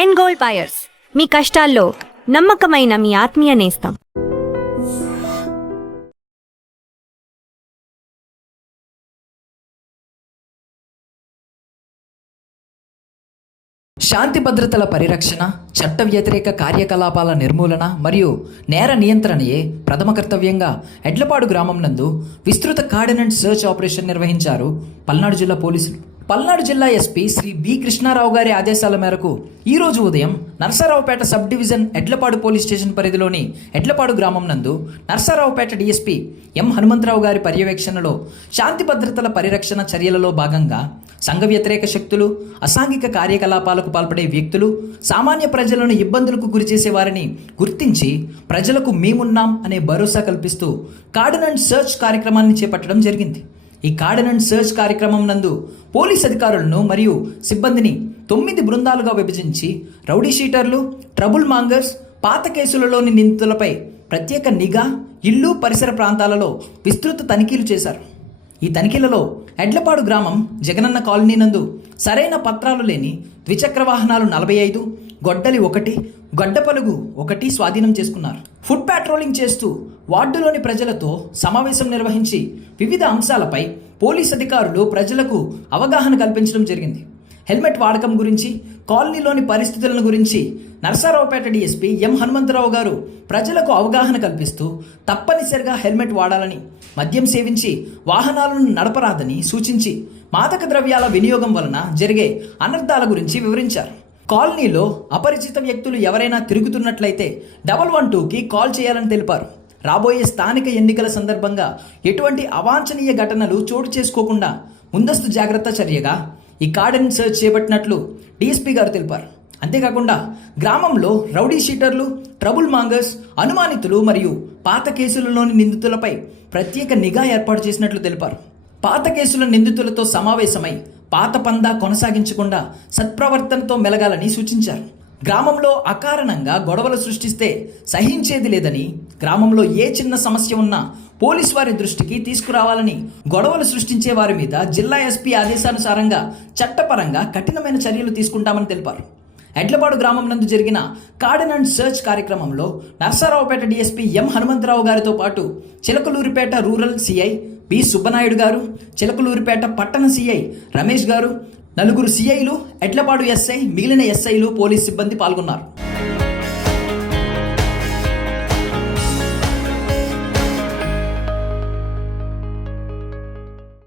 End gold buyers, మీ కష్టాల్లో నమ్మకమైన మీ ఆత్మీయ నేస్తం. శాంతి భద్రతల పరిరక్షణ, చట్ట వ్యతిరేక కార్యకలాపాల నిర్మూలన మరియు నేర నియంత్రణయే ప్రథమ కర్తవ్యంగా ఎడ్లపాడు గ్రామం నందు విస్తృత కార్డినెంట్ సర్చ్ ఆపరేషన్ నిర్వహించారు పల్నాడు జిల్లా పోలీసులు. పల్నాడు జిల్లా ఎస్పీ శ్రీ బి కృష్ణారావు గారి ఆదేశాల మేరకు ఈరోజు ఉదయం Narasaraopet sub division Edlapadu police station పరిధిలోని ఎడ్లపాడు గ్రామం నందు నర్సారావుపేట డిఎస్పీ ఎం హనుమంతరావు గారి పర్యవేక్షణలో శాంతి భద్రతల పరిరక్షణ చర్యలలో భాగంగా సంఘ వ్యతిరేక శక్తులు, అసాంఘిక కార్యకలాపాలకు పాల్పడే వ్యక్తులు, సామాన్య ప్రజలను ఇబ్బందులకు గురిచేసే వారిని గుర్తించి ప్రజలకు మేమున్నాం అనే భరోసా కల్పిస్తూ కార్డినెంట్ సర్చ్ కార్యక్రమాన్ని చేపట్టడం జరిగింది. ఈ కార్డినెంట్ సర్చ్ కార్యక్రమం నందు పోలీస్ అధికారులను మరియు సిబ్బందిని 9 బృందాలుగా విభజించి రౌడీ షీటర్లు, ట్రబుల్ మాంగర్స్, పాత కేసులలోని నిందితులపై ప్రత్యేక నిఘా, ఇల్లు పరిసర ప్రాంతాలలో విస్తృత తనిఖీలు చేశారు. ఈ తనిఖీలలో ఎడ్లపాడు గ్రామం జగనన్న కాలనీ నందు సరైన పత్రాలు లేని ద్విచక్ర వాహనాలు 45, గొడ్డలి 1, గడ్డపలుగు 1 స్వాధీనం చేసుకున్నారు. ఫుడ్ పాట్రోలింగ్ చేస్తూ వార్డులోని ప్రజలతో సమావేశం నిర్వహించి వివిధ అంశాలపై పోలీస్ అధికారులు ప్రజలకు అవగాహన కల్పించడం జరిగింది. హెల్మెట్ వాడకం గురించి, కాలనీలోని పరిస్థితులను గురించి నర్సారావుపేట డిఎస్పీ ఎం హనుమంతరావు గారు ప్రజలకు అవగాహన కల్పిస్తూ తప్పనిసరిగా హెల్మెట్ వాడాలని, మద్యం సేవించి వాహనాలను నడపరాదని సూచించి మాదక ద్రవ్యాల వినియోగం వలన జరిగే అనర్థాల గురించి వివరించారు. కాలనీలో అపరిచిత వ్యక్తులు ఎవరైనా తిరుగుతున్నట్లయితే 112కి కాల్ చేయాలని తెలిపారు. రాబోయే స్థానిక ఎన్నికల సందర్భంగా ఎటువంటి అవాంఛనీయ ఘటనలు చోటు చేసుకోకుండా ముందస్తు జాగ్రత్త చర్యగా ఈ కార్డినెంట్ సర్చ్ చేపట్టినట్లు డిఎస్పీ గారు తెలిపారు. అంతేకాకుండా గ్రామంలో రౌడీ షీటర్లు, ట్రబుల్ మాంగర్స్, అనుమానితులు మరియు పాత కేసులలోని నిందితులపై ప్రత్యేక నిఘా ఏర్పాటు చేసినట్లు తెలిపారు. పాత కేసుల నిందితులతో సమావేశమై పాత పందా కొనసాగించకుండా సత్ప్రవర్తనతో మెలగాలని సూచించారు. గ్రామంలో అకారణంగా గొడవలు సృష్టిస్తే సహించేది లేదని, గ్రామంలో ఏ చిన్న సమస్య ఉన్నా పోలీసు వారి దృష్టికి తీసుకురావాలని, గొడవలు సృష్టించే వారి మీద జిల్లా ఎస్పీ ఆదేశానుసారంగా చట్టపరంగా కఠినమైన చర్యలు తీసుకుంటామని తెలిపారు. ఎడ్లపాడు గ్రామం నందు జరిగిన కార్డినెంట్ సర్చ్ కార్యక్రమంలో నర్సారావుపేట డిఎస్పీ ఎం హనుమంతరావు గారితో పాటు Chilakaluripet rural CI B Subbanaidu garu, Chilakaluripet పట్టణ సిఐ రమేష్ గారు, 4 సిఐలు, ఎడ్లపాడు ఎస్ఐ, మిగిలిన ఎస్ఐలు, పోలీస్ సిబ్బంది పాల్గొన్నారు.